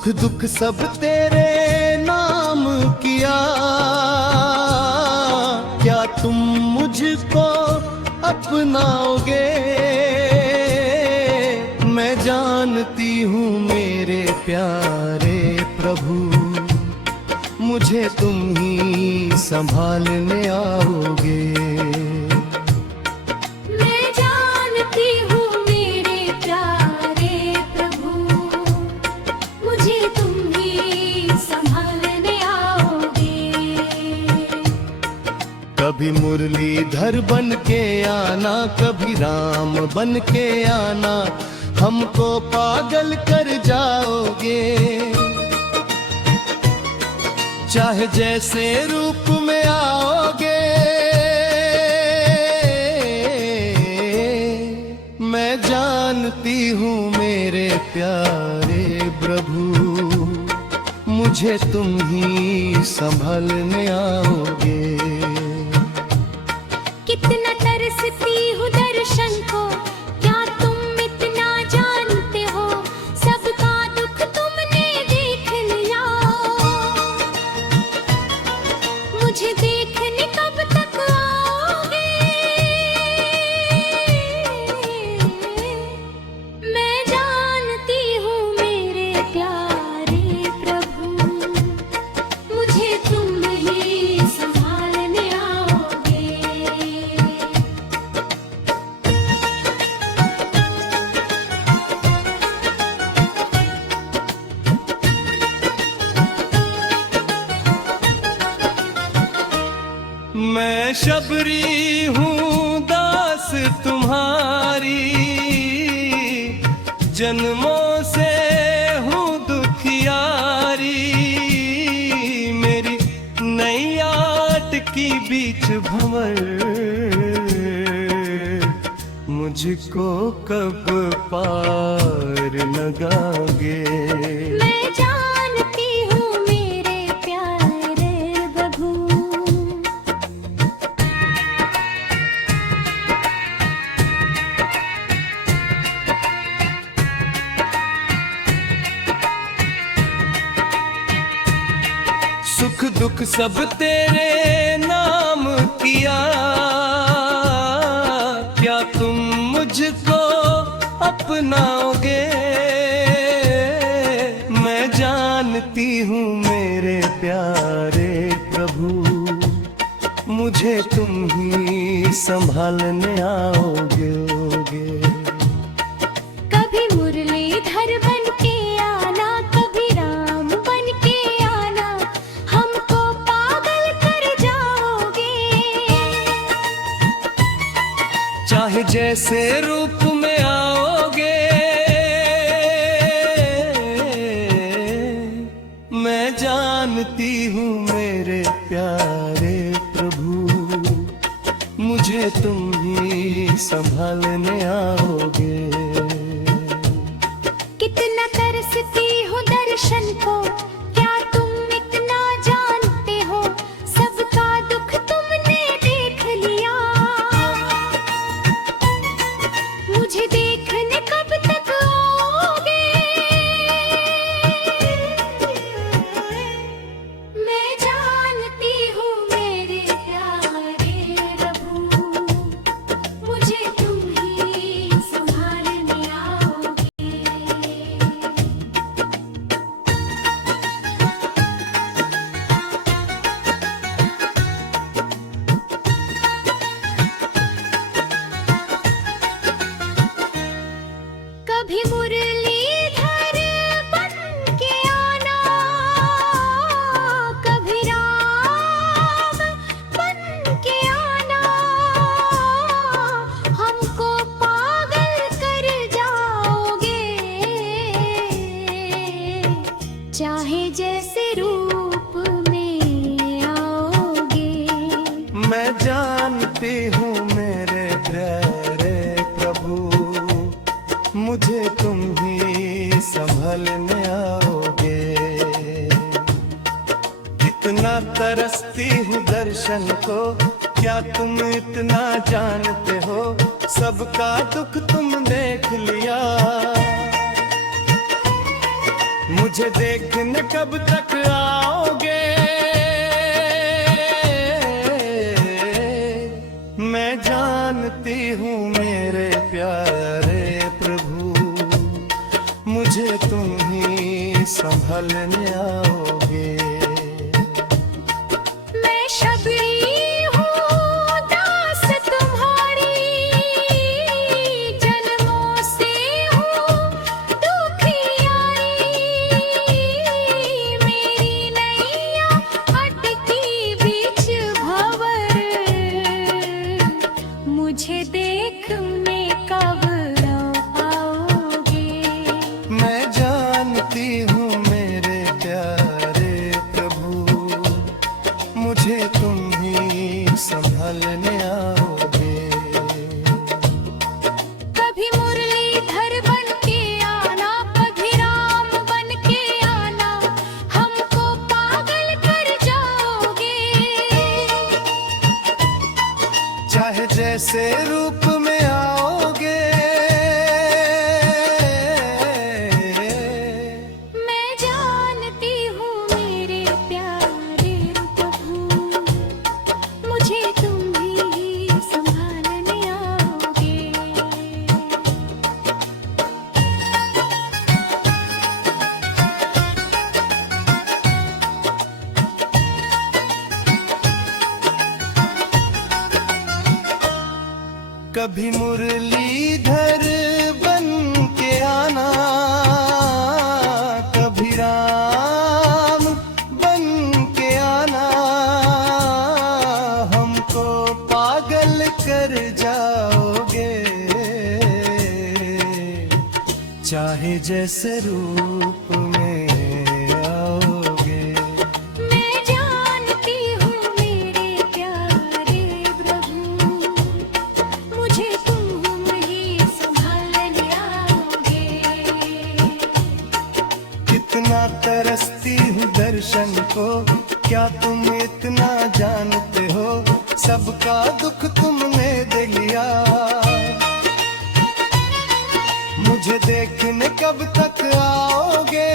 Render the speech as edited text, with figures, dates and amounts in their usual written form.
सुख दुख सब तेरे नाम किया, क्या तुम मुझको अपनाओगे? मैं जानती हूँ मेरे प्यारे प्रभु, मुझे तुम ही संभालने आओगे। कभी मुरलीधर बन के आना, कभी राम बन के आना, हमको पागल कर जाओगे। चाहे जैसे रूप में आओगे, मैं जानती हूँ मेरे प्यारे प्रभु, मुझे तुम ही संभालने आओगे। कितना तरसती हूँ दर्शन को, क्या तुम इतना जानते हो? सबका दुख तुमने देख लिया, मुझे देखने कब तक आओगे? मैं जानती हूँ मेरे प्यारे प्रभु, मुझे तुम ही संभालने आओगे। मैं शबरी हूँ दास तुम्हारी, जन्मों से हूँ दुखियारी। मेरी नैया अटकी बीच भंवर, मुझको कब पार लगाओगे? मैं जानती हूँ मेरे प्यारे प्रभु, सुख दुख सब तेरे नाम किया, क्या तुम मुझको अपनाओगे? मैं जानती हूँ मेरे प्यारे प्रभु, मुझे तुम ही संभालने आओगे। कभी मुरलीधर बन के आना, कभी राम बन के आना, हमको पागल कर जाओगे। चाहे जैसे रूप में आओगे, मैं जानती हूँ मेरे प्यारे प्रभु, मुझे तुम ही संभालने आओगे। कितना तरसती हूँ दर्शन को, क्या तुम इतना जानते हो? सबका दुख तुमने देख लिया, मुझे देखने कब तक आओगे? मैं जानती हूँ मेरे प्यारे प्रभु, मुझे तुम ही संभालने आओगे। कभी मुरलीधर बन के आना, कभी राम बन के आना, हमको पागल कर जाओगे। चाहे जैसे रूप में आओगे, मैं जानती हूँ मेरे प्यारे प्रभु, मुझे तुम ही संभलने आओगे। इतना तरसती हूँ दर्शन को, क्या तुम इतना जानते हो? सबका दुख तुम देख लिया, मुझे देखने कब तक आओगे? मैं जानती हूँ मेरे प्यारे प्रभु, मुझे तुम ही संभलने आओगे। मैं शबरी हूँ दास तुम्हारी, जन्मों से हूँ दुखियारी, मेरी नैया अटकी बीच भंवर, मुझे देखने कब आओगे? मैं जानती हूँ मेरे प्यारे प्रभु, मुझे तुम ही संभलने आओगे। कभी मुरलीधर बन के आना, कभी राम बन के आना, हमको पागल कर जाओगे। चाहे जैसे रूप में आओगे, मैं जानती हूँ मेरे प्यारे प्रभु, मुझे तुम ही संभालने आओगे। कभी मुरलीधर बन के आना, कभी राम बन के आना, हमको पागल कर जाओगे। चाहे जैसे रूप में आओगे, मैं जानती हूँ मेरे प्यारे प्रभु, मुझे तुम ही संभालने आओगे। कितना तरसती हूँ दर्शन को, क्या तुम इतना जानते हो? सबका दुख तुमने दे लिया, मुझे देखने कब तक आओगे?